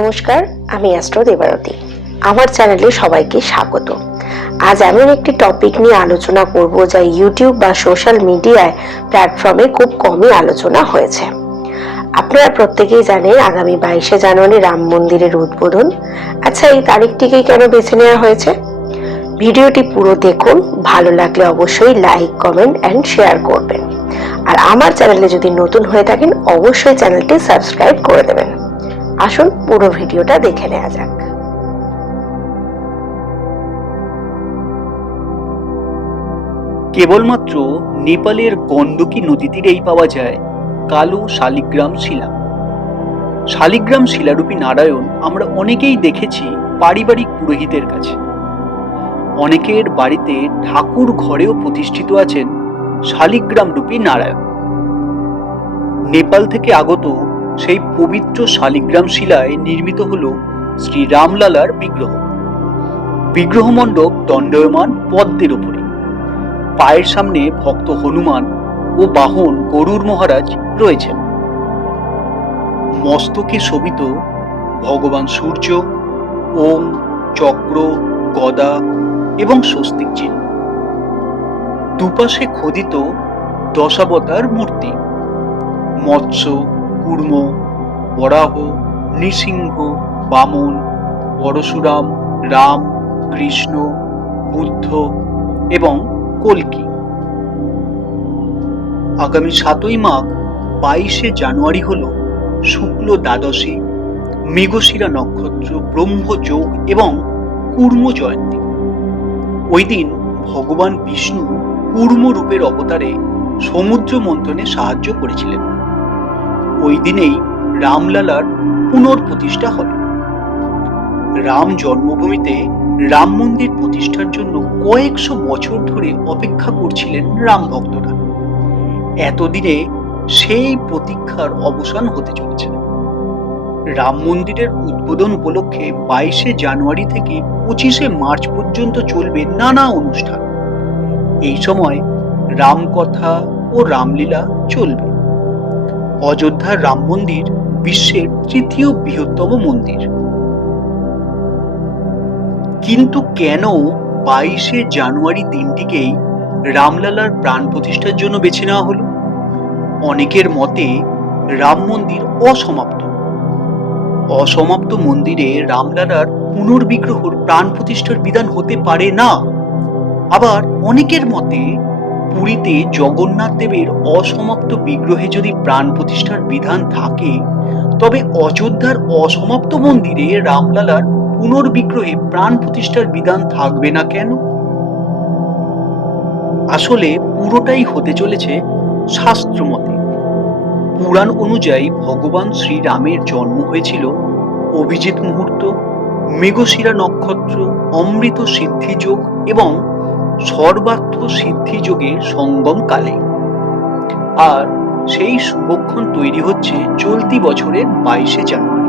নমস্কার, আমি অ্যাস্ট্রো দেবারতী। আমার চ্যানেলে সবাইকে স্বাগত। আজ এমন একটি টপিক নিয়ে আলোচনা করব যা ইউটিউব বা সোশ্যাল মিডিয়ায় প্ল্যাটফর্মে খুব কমই আলোচনা হয়েছে। আপনারা প্রত্যেকেই জানেন, আগামী বাইশে জানুয়ারি রাম মন্দিরের উদ্বোধন। আচ্ছা এই তারিখটিকেই কেন বেছে নেওয়া হয়েছে? ভিডিওটি পুরো দেখুন, ভালো লাগলে অবশ্যই লাইক কমেন্ট অ্যান্ড শেয়ার করবেন। আর আমার চ্যানেলে যদি নতুন হয়ে থাকেন, অবশ্যই চ্যানেলটি সাবস্ক্রাইব করে দেবেন। আসুন পুরো ভিডিওটা দেখে নেওয়া যাক। কেবলমাত্র নেপালের গণ্ডকী নদী তীরেই পাওয়া যায় কালো শালিগ্রাম শিলা। শালিগ্রাম শিলারূপী নারায়ণ আমরা অনেকেই দেখেছি পারিবারিক পুরোহিতের কাছে। অনেকের বাড়িতে ঠাকুর ঘরেও প্রতিষ্ঠিত আছেন শালিগ্রাম রূপী নারায়ণ। নেপাল থেকে আগত সেই পবিত্র শালিগ্রাম শিলায় নির্মিত হল শ্রী রামলালার বিগ্রহ। বিগ্রহ মণ্ডপ দণ্ডায়মান পদ্মের উপরে। পায়ের সামনে ভক্ত হনুমান ও বাহন গরুর মহারাজ রয়েছেন। মস্তকে শোভিত ভগবান সূর্য, ওম, চক্র, গদা এবং স্বস্তিক চিহ্ন। দুপাশে খোদিত দশাবতার মূর্তি। মৎস্য কুর্ম, বরাহ, নৃসিংহ, বামন, পরশুরাম, রাম, কৃষ্ণ, বুদ্ধ এবং কলকি। আগামী সাতই মাঘ, বাইশে জানুয়ারি হল শুক্ল দ্বাদশী, মৃগশিরা নক্ষত্র ব্রহ্মযোগ এবং কুর্ম জয়ন্তী। ওই দিন ভগবান বিষ্ণু কুর্ম রূপের অবতারে সমুদ্র মন্থনে সাহায্য করেছিলেন। ওই দিনেই রামলালার পুনর্প্রতিষ্ঠা হবে। রাম জন্মভূমিতে রাম মন্দির প্রতিষ্ঠার জন্য কয়েকশো বছর ধরে অপেক্ষা করছিলেন রাম ভক্তরা। এতদিনে সেই প্রতীক্ষার অবসান হতে চলেছে। রাম মন্দিরের উদ্বোধন উপলক্ষে বাইশে জানুয়ারি থেকে পঁচিশে মার্চ পর্যন্ত চলবে নানা অনুষ্ঠান। এই সময় রামকথা ও রামলীলা চলবে। অযোধ্যার রাম মন্দির বিশ্বের তৃতীয় বৃহত্তম মন্দির। কিন্তু কেন বাইশে জানুয়ারি দিনটিকেই রামলালার প্রাণ প্রতিষ্ঠার জন্য বেছে নেওয়া হলো? অনেকের মতে রাম মন্দির অসমাপ্ত। অসমাপ্ত মন্দিরে রামলালার পুনর্বিগ্রহর প্রাণ প্রতিষ্ঠার বিধান হতে পারে না। আবার অনেকের মতে পুরীতে জগন্নাথ দেবের অসমাপ্ত বিগ্রহে যদি প্রাণ প্রতিষ্ঠার বিধান থাকে, তবে অযোধ্যার অসমাপ্ত মন্দিরে রামলালার পুনর্বিগ্রহে প্রাণ প্রতিষ্ঠার বিধান থাকবে না কেন? আসলে পুরোটাই হতে চলেছে শাস্ত্র মতে পুরাণ অনুযায়ী ভগবান শ্রীরামের জন্ম হয়েছিল অভিজিৎ মুহূর্ত, মেঘশিরা নক্ষত্র, অমৃত সিদ্ধিযোগ এবং সর্বার্থ সিদ্ধিযোগের সঙ্গম কালে। আর সেই শুভক্ষণ তৈরি হচ্ছে চলতি বছরের বাইশে জানুয়ারি।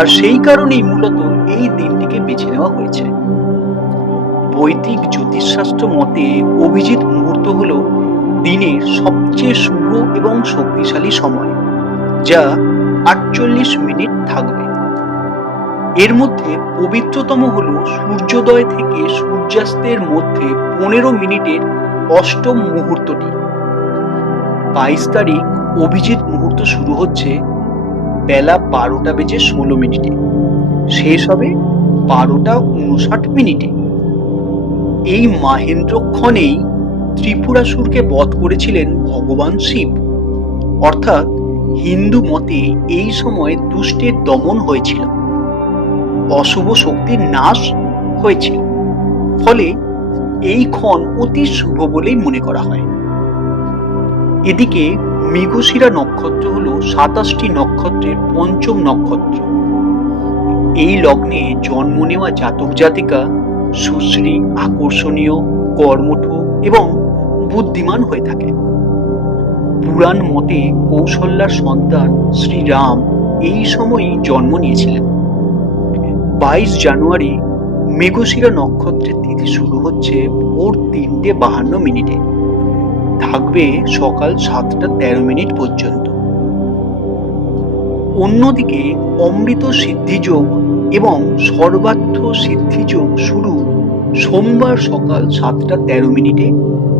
আর সেই কারণেই মূলত এই দিনটিকে বেছে নেওয়া হয়েছে। বৈদিক জ্যোতিষশাস্ত্র মতে অভিজিৎ মুহূর্ত হল দিনের সবচেয়ে শুভ এবং শক্তিশালী সময়, যা আটচল্লিশ মিনিট থাকবে। এর মধ্যে পবিত্রতম হল সূর্যোদয় থেকে সূর্যাস্তের মধ্যে পনেরো মিনিটের অষ্টম মুহূর্তটি। বাইশ তারিখ অভিজিৎ মুহূর্ত শুরু হচ্ছে বেলা বারোটা বেজে ষোলো মিনিটে। শেষ হবে বারোটা উনষাট মিনিটে। এই মাহেন্দ্রক্ষণেই ত্রিপুরাসুরকে বধ করেছিলেন ভগবান শিব। অর্থাৎ হিন্দু মতে এই সময় দুষ্টের দমন হয়েছিল। অশুভ শক্তির নাশ হয়েছিল। ফলে এই ক্ষণ অতি শুভ বলেই মনে করা হয়। এদিকে মৃগশিরা নক্ষত্র হল সাতাশটি নক্ষত্রের পঞ্চম নক্ষত্র। এই লগ্নে জন্ম নেওয়া জাতক জাতিকা সুশ্রী, আকর্ষণীয়, কর্মঠ এবং বুদ্ধিমান হয়ে থাকে। পুরাণ মতে কৌশল্যার সন্তান শ্রীরাম এই সময়ই জন্ম নিয়েছিলেন। বাইশ জানুয়ারি মেঘশিরা নক্ষত্রের তিথি শুরু হচ্ছে ভোর তিনটে বাহান্ন মিনিটে। থাকবে সকাল সাতটা তেরো মিনিট পর্যন্ত। অন্যদিকে অমৃত সিদ্ধিযোগ এবং সর্বার্থ সিদ্ধিযোগ শুরু সোমবার সকাল সাতটা তেরো মিনিটে।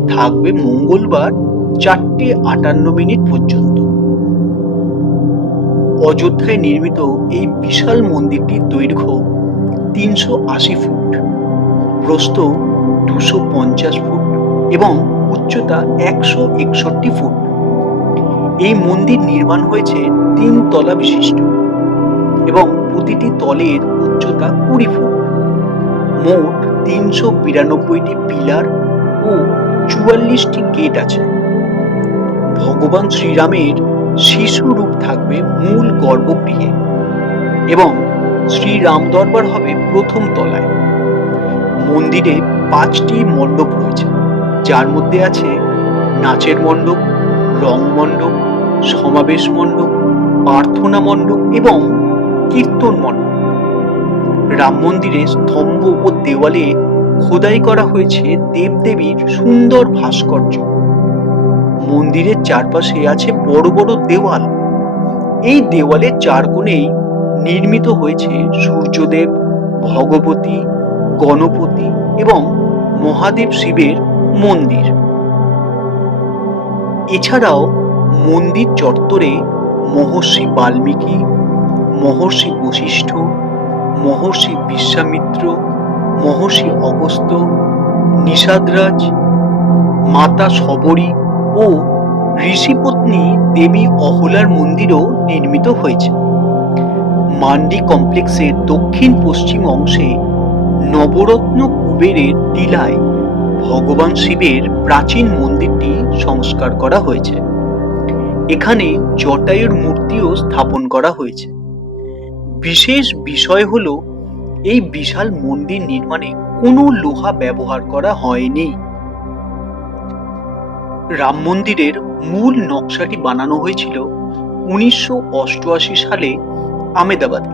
থাকবে মঙ্গলবার চারটে আটান্ন মিনিট পর্যন্ত। অযোধ্যায় নির্মিত এই বিশাল মন্দিরটির দৈর্ঘ্য তিনশো আশি ফুট, প্রস্থ দুশো পঞ্চাশ ফুট এবং উচ্চতা একশো একষট্টি ফুট। এই মন্দির নির্মাণ হয়েছে তিন তলা বিশিষ্ট এবং প্রতিটি তলের উচ্চতা কুড়ি ফুট। মোট তিনশো বিরানব্বইটি পিলার ও চুয়াল্লিশটি গেট আছে। ভগবান শ্রীরামের শিশু রূপ থাকবে মূল গর্ভগৃহে এবং শ্রীরাম দরবার হবে প্রথম তলায়। মন্দিরে পাঁচটি মণ্ডপ রয়েছে, যার মধ্যে আছে নাচের মণ্ডপ, রং মণ্ডপ, সমাবেশ মণ্ডপ, প্রার্থনা মণ্ডপ এবং কীর্তন মণ্ডপ। রাম মন্দিরে স্তম্ভ ও দেওয়ালে খোদাই করা হয়েছে দেবদেবীর সুন্দর ভাস্কর্য। মন্দিরের চারপাশে আছে বড় বড় দেওয়াল। এই দেওয়ালের চার কোণেই নির্মিত হয়েছে সূর্যদেব, ভগবতী, গণপতি এবং মহাদেব শিবের মন্দির। এছাড়াও মন্দির চত্বরে মহর্ষি বাল্মীকি, মহর্ষি বশিষ্ঠ, মহর্ষি বিশ্বামিত্র, মহর্ষি অগস্ত্য, নিষাদরাজ, মাতা শবরী ও ঋষিপত্নী দেবী অহলার মন্দিরও নির্মিত হয়েছে। মান্ডি কমপ্লেক্সের দক্ষিণ পশ্চিম অংশে নবরত্ন কুবেরের টিলায় ভগবান শিবের প্রাচীন মন্দিরটি সংস্কার করা হয়েছে। এখানে জটায়ুর মূর্তিও স্থাপন করা হয়েছে। বিশেষ বিষয় হলো, এই বিশাল মন্দির নির্মাণে কোনো লোহা ব্যবহার করা হয়নি। রাম মন্দিরের মূল নকশাটি বানানো হয়েছিল উনিশশো অষ্টআশি সালে আমেদাবাদে।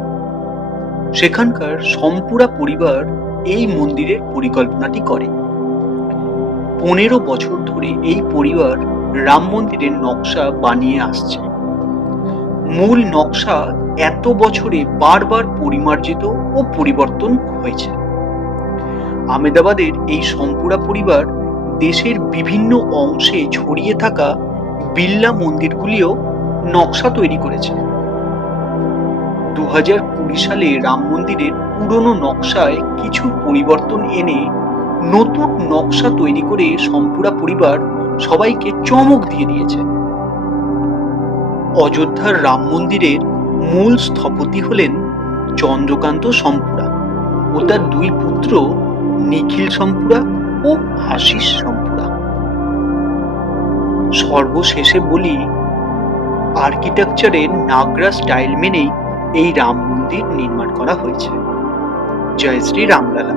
সেখানকার সম্পুরা পরিবার এই মন্দিরের পরিকল্পনাটি করে। পনেরো বছর ধরে এই পরিবার রাম মন্দিরের নকশা বানিয়ে আসছে। মূল নকশা এত বছরে বারবার পরিমার্জিত ও পরিবর্তন হয়েছে। আমেদাবাদের এই সম্পুরা পরিবার দেশের বিভিন্ন অংশে ছড়িয়ে থাকা বিল্লা মন্দিরগুলিও নকশা তৈরি করেছে। দু হাজার কুড়ি সালে রাম মন্দিরের পুরনো নকশায় কিছু পরিবর্তন এনে নতুন নকশা তৈরি করে সম্পুরা পরিবার সবাইকে চমক দিয়ে দিয়েছে। অযোধ্যার রাম মন্দিরের মূল স্থপতি হলেন চন্দ্রকান্ত সম্পুরা ও তার দুই পুত্র নিখিল সম্পুরা ও আশিস সম্পুরা সর্বশেষে বলি, আর্কিটেকচারের নাগরা স্টাইল মেনেই এই রাম মন্দির নির্মাণ করা হয়েছে। জয় শ্রী রামলালা।